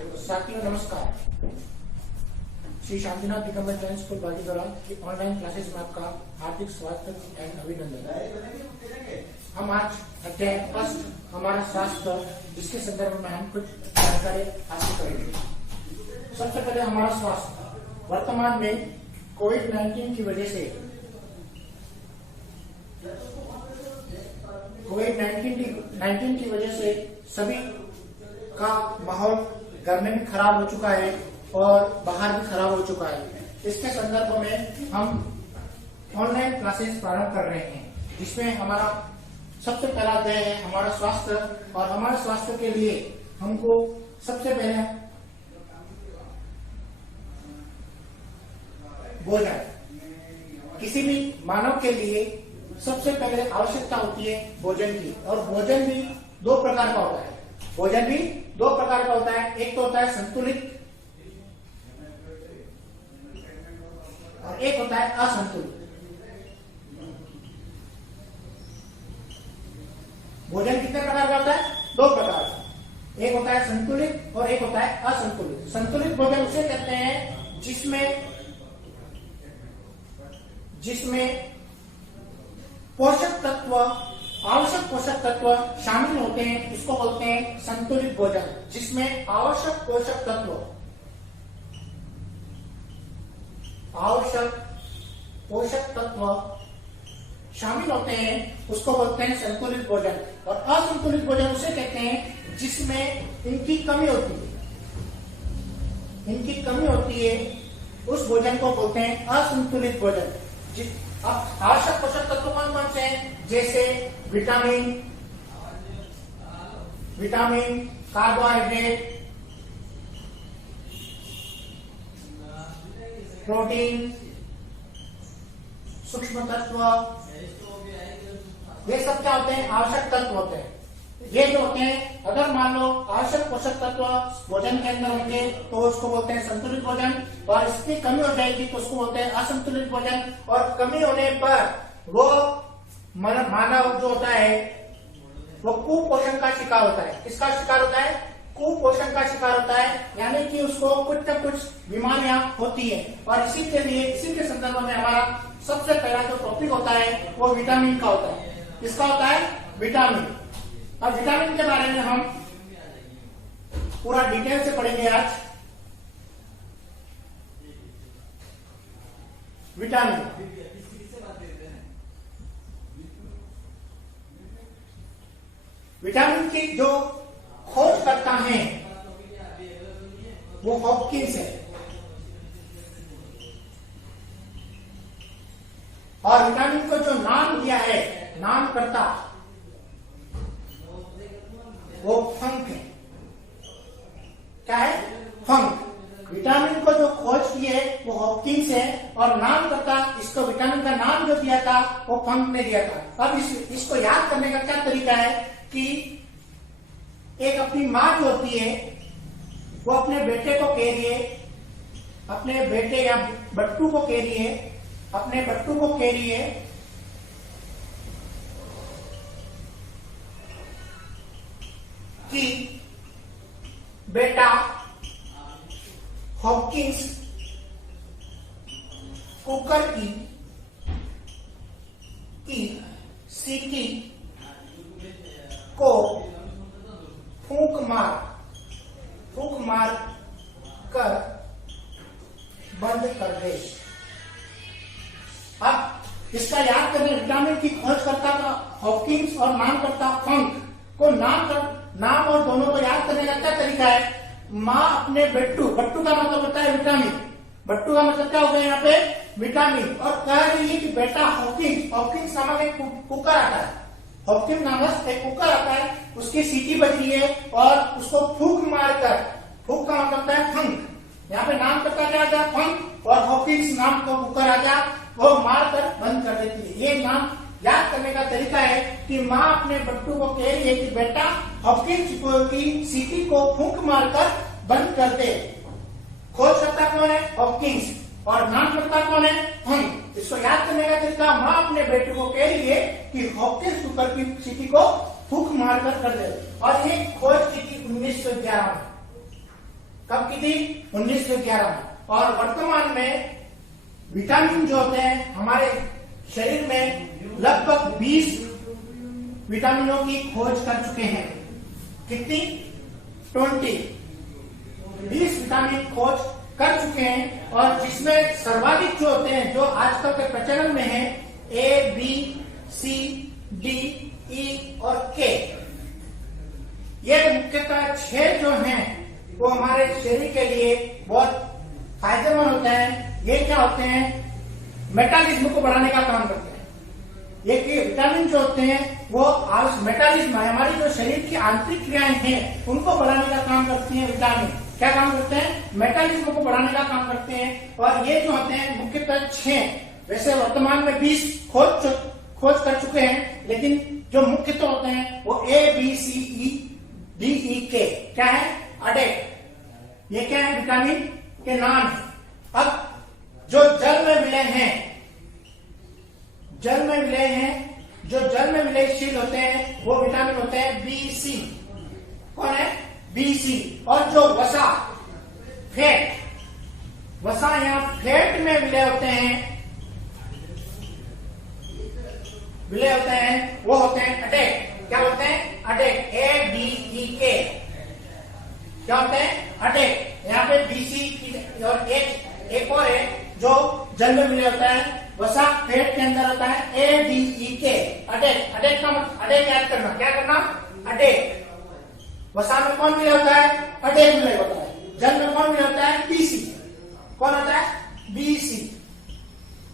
साथियों नमस्कार। श्री शांतिनाथ दिगंबर जैन स्कूल बाजीगरा की ऑनलाइन क्लासेस में आपका हार्दिक स्वागत एंड अभिनंदन। हम आज अध्याय फर्स्ट हमारा स्वास्थ्य, जिसके संदर्भ में हम कुछ जानकारी हासिल करेंगे। सबसे पहले हमारा स्वास्थ्य। वर्तमान में कोविड-19 की वजह से सभी का माहौल घर में भी खराब हो चुका है और बाहर भी खराब हो चुका है। इसके संदर्भ में हम ऑनलाइन क्लासेस प्रारंभ कर रहे हैं, जिसमें हमारा सबसे पहला अध्याय है हमारा स्वास्थ्य। और हमारे स्वास्थ्य के लिए हमको सबसे पहले भोजन, किसी भी मानव के लिए सबसे पहले आवश्यकता होती है भोजन की। और भोजन भी दो प्रकार का होता है। एक तो होता है संतुलित और एक होता है असंतुलित। भोजन कितने प्रकार का होता है? दो प्रकार का। एक होता है संतुलित और एक होता है असंतुलित। संतुलित भोजन उसे कहते हैं जिसमें पोषक तत्व, आवश्यक पोषक तत्व शामिल होते हैं, इसको बोलते हैं संतुलित भोजन। जिसमें आवश्यक पोषक तत्व शामिल होते हैं, उसको बोलते हैं संतुलित भोजन। और असंतुलित भोजन उसे कहते हैं जिसमें इनकी कमी होती है, उस भोजन को बोलते हैं असंतुलित भोजन। अब आवश्यक पोषक तत्व कौन कौन से हैं? जैसे विटामिन, कार्बोहाइड्रेट, प्रोटीन, सूक्ष्म तत्व, ये सब क्या होते हैं? आवश्यक तत्व होते हैं। ये जो होते हैं, अगर मान लो आवश्यक पोषक तत्व भोजन के अंदर होंगे तो उसको बोलते हैं संतुलित भोजन, और इसकी कमी हो जाएगी तो उसको बोलते हैं असंतुलित भोजन। और कमी होने पर वो मानव जो होता है वो कुपोषण का शिकार होता है। किसका शिकार होता है? कुपोषण का शिकार होता है, यानी कि उसको कुछ न कुछ बीमारियां होती है। और इसी के संदर्भ में हमारा सबसे पहला जो टॉपिक होता है वो विटामिन का होता है। किसका होता है? विटामिन। अब विटामिन के बारे में हम पूरा डिटेल से पढ़ेंगे आज। विटामिन की जो खोज करता है वो हॉपकिंस है। और विटामिन को जो नाम दिया है, नाम करता, वो फंक है। क्या है? फंक। विटामिन को जो खोज की है वो हॉपकिंस है, और नाम करता, इसको विटामिन का नाम जो दिया था वो फंक ने दिया था। अब इसको याद करने का क्या तरीका है कि एक अपनी माँ जो होती है वो अपने बेटे को कह रही है, अपने बेटे या बट्टू को कह रही है, कि बेटा हॉपकिंस कुकर की सीटी को फूंक मार कर बंद कर दे। अब इसका याद करने, विटामिन की खोज करता था हॉपकिंस और नाम करता फंक को नाम और दोनों को याद करने का क्या तरीका है? माँ अपने बट्टू का मतलब होता है विटामिन। बट्टू का मतलब क्या हो गया यहाँ पे? विटामिन। और कह रही है कि बेटा हॉपकिंस नामक एक कुकर आता है, उसकी सीटी बज रही है और उसको फूंक का मतलब होता है फंक। यहाँ पे नाम करता क्या आता है? फंक। और हॉपकिंस नाम को कुकर आ गया, वो मारकर बंद कर देती है। ये नाम याद करने का तरीका है कि माँ अपने बट्टू को कह रही है कि बेटा हॉपकिंस की सीटी को फूंक मारकर बंद कर दे। खोज करता कौन है? हॉपकिंस। और नाम करता कौन है? फंक। इसको याद करने का तरीका, माँ अपने बेटे को कह रही है कि हॉपकिंस कुकर की सीटी को फूंक मारकर कर दे। और ये खोज की थी 1911 में। कब की थी? 1911 में। और वर्तमान में विटामिन जो होते हैं हमारे शरीर में लगभग 20 विटामिनों की खोज कर चुके हैं। कितनी? 20 विटामिन खोज कर चुके हैं। और जिसमें सर्वाधिक जो होते हैं, जो आजकल के प्रचलन में है, A, B, C, D, E और K। ये मुख्यतः 6 जो हैं वो हमारे शरीर के लिए बहुत फायदेमंद होते हैं। ये क्या होते हैं? मेटाबॉलिज्म को बढ़ाने का काम करते हैं। ये विटामिन जो होते हैं वो मेटाबॉलिज्म, हमारी जो शरीर की आंतरिक क्रियाएं हैं उनको बढ़ाने का काम करती हैं। विटामिन क्या काम करते हैं? मेटाबॉलिज्म को बढ़ाने का काम करते हैं। और ये जो होते हैं मुख्यतः 6, वैसे वर्तमान में 20 खोज कर चुके हैं, लेकिन जो मुख्यतः होते हैं वो A, B, C, D, E, K क्या है? अडेक। ये क्या है? विटामिन के नाम है। अब जो जल में मिले हैं, जो जल में विलयशील होते हैं वो विटामिन होते हैं B, C। कौन है? B, C। और जो वसा या फैट में विलय होते हैं वो होते हैं अडेक। क्या होते हैं? अडेक। ADEK क्या होते हैं? अडेक। यहाँ पे BC और एक और है जो जल में मिले होता है, वसा फैट के अंदर होता है ADEK। अडेक। अडेक का मतलब, अडेक याद करना, क्या करना? अडेक। वसा में कौन मिले होता है? अडेक मिले होता है। जल में कौन मिले होता है? BC। कौन होता है? BC।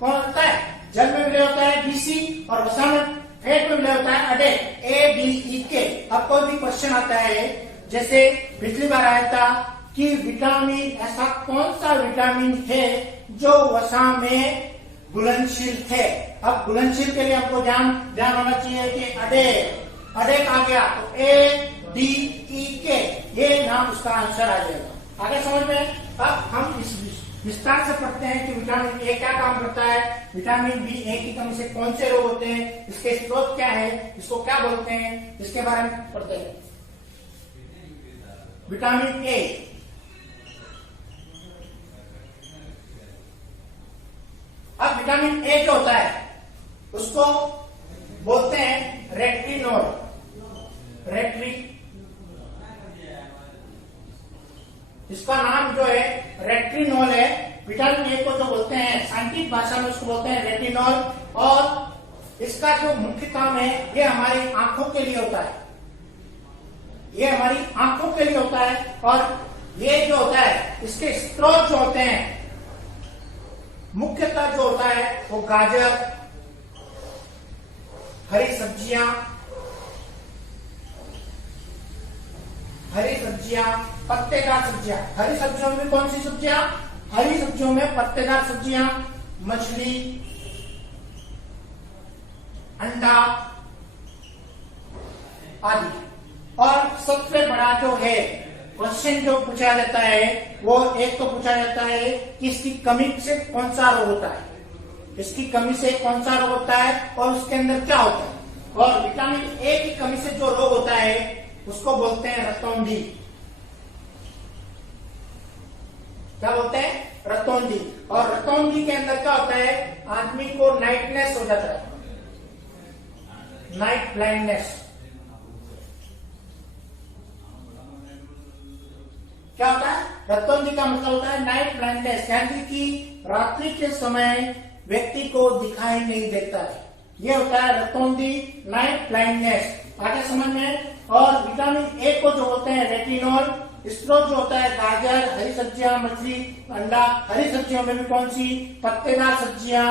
कौन होता है? जल में मिले होता है BC और वसा में फैट में मिले होता है अडेक, ADEK। अब कोई भी क्वेश्चन आता है, जैसे पिछली बार आया था कि विटामिन, ऐसा कौन सा विटामिन है जो वसा में घुलनशील है? अब घुलनशील के लिए हमको ध्यान होना चाहिए कि अडेक आ गया तो ADEK, ये नाम उसका आंसर आ जाएगा। आगे समझ में? अब हम इस विस्तार से पढ़ते हैं कि विटामिन ए क्या काम करता है, विटामिन बी ए की कमी से कौन से रोग होते हैं, इसके स्रोत क्या है, इसको क्या बोलते हैं, इसके बारे में पढ़ते हैं। विटामिन ए, अब विटामिन ए जो होता है उसको बोलते हैं रेटिनॉल। इसका नाम जो है रेटिनॉल है। विटामिन ए को जो बोलते हैं साइंटिफिक भाषा में उसको बोलते हैं रेटिनॉल। और इसका जो मुख्य काम है ये हमारी आंखों के लिए होता है, ये हमारी आंखों के लिए होता है। और ये जो होता है इसके स्रोत जो होते हैं मुख्यतः जो होता है वो गाजर, हरी सब्जियां, पत्तेदार सब्जियां। हरी सब्जियों में कौन सी सब्जियां? हरी सब्जियों में पत्तेदार सब्जियां, मछली, अंडा आदि। और सबसे बड़ा जो है क्वेश्चन जो पूछा जाता है वो एक तो पूछा जाता है कि इसकी कमी से कौन सा रोग होता है, इसकी कमी से कौन सा रोग होता है और उसके अंदर क्या होता है। और विटामिन ए की कमी से जो रोग होता है उसको बोलते हैं रतौंधी। क्या बोलते हैं? रतौंधी। और रतौंधी के अंदर क्या होता है? आदमी को नाइटनेस हो जाता है, नाइट ब्लाइंडनेस। क्या होता है? रतौंधी का मतलब होता है नाइट ब्लाइंडनेस, यानी कि रात्रि के समय व्यक्ति को दिखाई नहीं देता है, ये होता है रतौंधी, नाइट ब्लाइंडनेस। आगे समझ में? और विटामिन ए को जो होते हैं रेटिनॉल, स्रोत जो होता है गाजर, हरी सब्जियां, मछली, अंडा। हरी सब्जियों में भी कौन सी? पत्तेदार सब्जियां।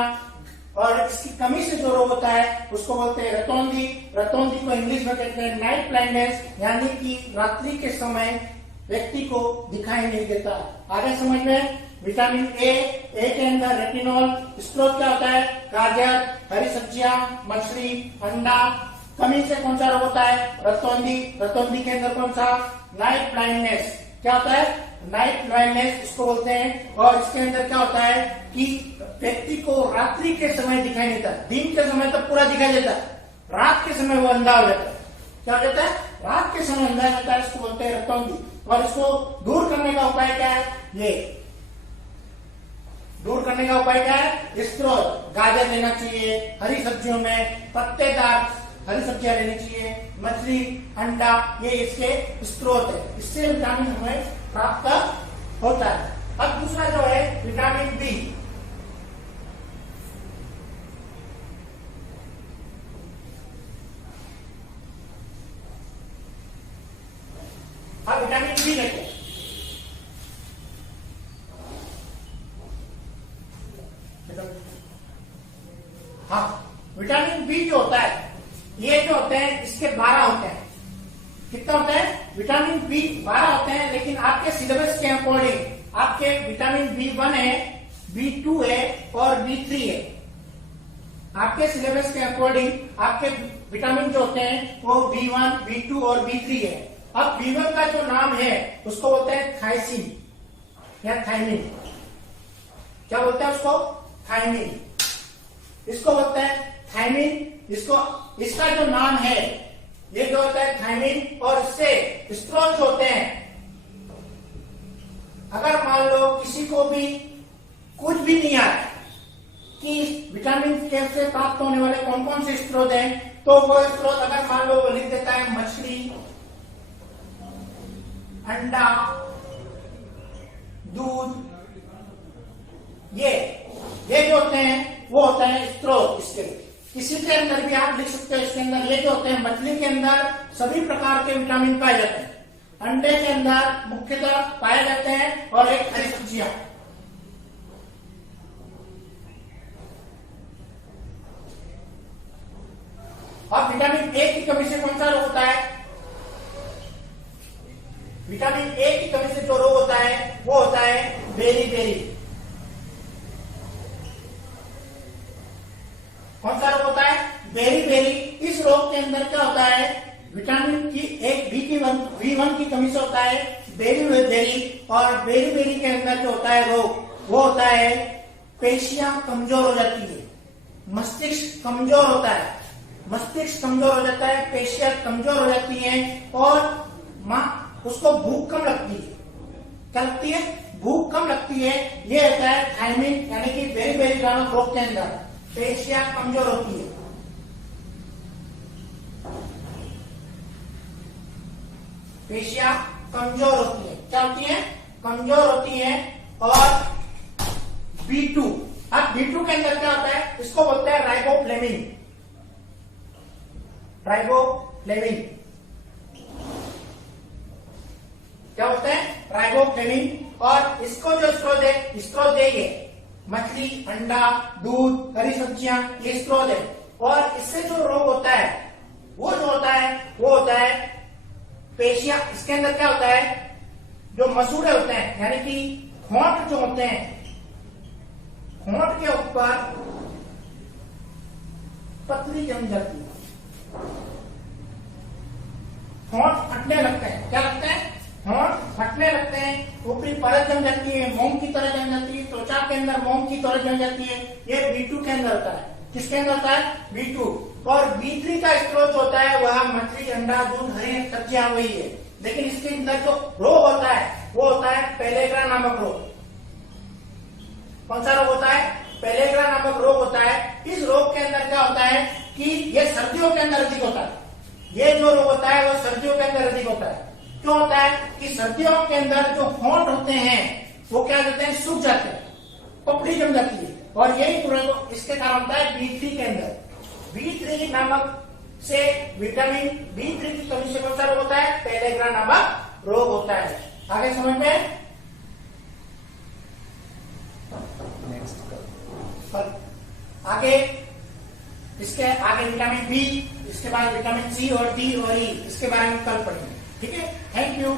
और इसकी कमी से जो रोग होता है उसको बोलते हैं रतौंधी। रतौंधी को इंग्लिश में कहते हैं नाइट ब्लाइंडनेस, यानी कि रात्रि के समय व्यक्ति को दिखाई नहीं देता। आगे समझ में? विटामिन ए के अंदर रेटिनॉल, स्रोत क्या होता है? गाजर, हरी सब्जियां, मछली, अंडा। कमी से कौन सा रोग होता है? रतौंधी। रतौंधी के अंदर कौन सा? Night blindness. क्या होता है? नाइट ब्लाइंडनेस इसको बोलते हैं। और इसके अंदर क्या होता है कि व्यक्ति को रात्रि के समय दिखाई नहीं देता, दिन के समय तो पूरा दिखाई देता है, रात के समय वो अंधा हो जाता है। क्या हो जाता है? रात के समय अंधा हो जाता है, इसको बोलते हैं रतौंधी। और इसको दूर करने का उपाय क्या है? ये दूर करने का उपाय क्या है? स्त्रोत गाजर लेना चाहिए, हरी सब्जियों में पत्तेदार हरी सब्जियां लेनी चाहिए, मछली, अंडा, ये इसके स्त्रोत है, इससे विटामिन हमें प्राप्त होता है। अब दूसरा जो है विटामिन बी। अब विटामिन बी देखो, हाँ, विटामिन बी जो होता है, ये जो होते हैं इसके 12 होते हैं। कितना होता है? विटामिन बी 12 होते हैं, लेकिन आपके सिलेबस के अकॉर्डिंग आपके विटामिन बी1 है, बी2 है और बी3 है। आपके सिलेबस के अकॉर्डिंग आपके विटामिन जो होते हैं वो बी1, बी2 और बी3 है। अब बी1 का जो नाम है उसको बोलते हैं थायसिन या थायमिन। क्या बोलते हैं उसको? थायमिन। इसको बोलते हैं थायमिन। इसका जो नाम है ये जो होता है थायमिन, और इससे स्त्रोत जो होते हैं, अगर मान लो किसी को भी कुछ भी नहीं आता कि विटामिन के से प्राप्त होने वाले कौन कौन से स्त्रोत हैं, तो वो स्त्रोत अगर मान लो लिख देता है मछली, अंडा, दूध, ये जो होते हैं वो होता है स्त्रोत। इसके किसी के अंदर भी आप लिख सकते हो, इसके अंदर ये जो होते हैं, मछली के अंदर सभी प्रकार के विटामिन पाए जाते हैं, अंडे के अंदर मुख्यतः पाए जाते हैं, और एक हरी सब्जियां। अब विटामिन ए की कमी से कौन सा रोग होता है? विटामिन ए की कमी से जो रोग होता है वो होता है बेरी। कौन सा रोग होता है? बेरी। इस रोग के अंदर क्या होता है? विटामिन की एक बी1 की कमी से होता है बेरी। और बेरी के अंदर जो होता है रोग वो होता है पेशियां कमजोर हो जाती है, मस्तिष्क कमजोर होता है, मस्तिष्क कमजोर हो जाता है, पेशियां कमजोर हो जाती हैं, और उसको भूख कम लगती है। क्या लगती है? भूख कम लगती है। ये होता है थायमिन, यानी कि बेरी नामक रोग के अंदर पेशियां कमजोर होती है। पेशियां कमजोर होती है। क्या होती है? कमजोर होती है। और बी2, अब बी2 के अंदर क्या होता है? इसको बोलते हैं राइबोफ्लेविन। क्या बोलते हैं? राइबोफ्लेविन। और इसको जो स्त्रोत है मछली, अंडा, दूध, हरी सब्जियां, ये स्त्रोत है। और इससे जो रोग होता है वो होता है पेशियां। इसके अंदर क्या होता है? जो मसूड़े होते हैं, यानी कि होंठ जो होते हैं, होंठ के ऊपर पतली जम जाती है, होंठ फटने लगते हैं। क्या लगते हैं? होंठ फटने लगते हैं, ऊपरी परत जम जाती है, मोम की तरह जम जाती है, त्वचा के अंदर मोम की तरह जम जाती है। ये बी2 के अंदर होता है। किसके अंदर होता है? बी2। और बी3 का स्त्रोत होता है वह मछली, अंडा, दूध, हरी सब्जियां, वही है। लेकिन इसके अंदर जो रोग होता है वो होता है पेलेग्रा नामक रोग। कौन सा रोग होता है? पेलेग्रा नामक रोग होता है। इस रोग के अंदर क्या होता है कि ये सर्दियों के अंदर अधिक होता है। ये जो रोग होता है वो सर्दियों के अंदर अधिक होता है। क्यों होता है? कि सर्दियों के अंदर जो होंठ होते हैं वो क्या होते हैं? सूख जाते हैं, पपड़ी जम जाती है, और यही इसके कारण होता है बी3 के अंदर। बी3 नामक से विटामिन बी3 की कमी से कौन सा रोग होता है? पेलेग्रा नामक रोग होता है। आगे समझ में? आगे इसके आगे विटामिन बी, इसके बाद विटामिन सी और डी और ई, इसके बारे में कल पढ़ेंगे। ठीक है, थैंक यू।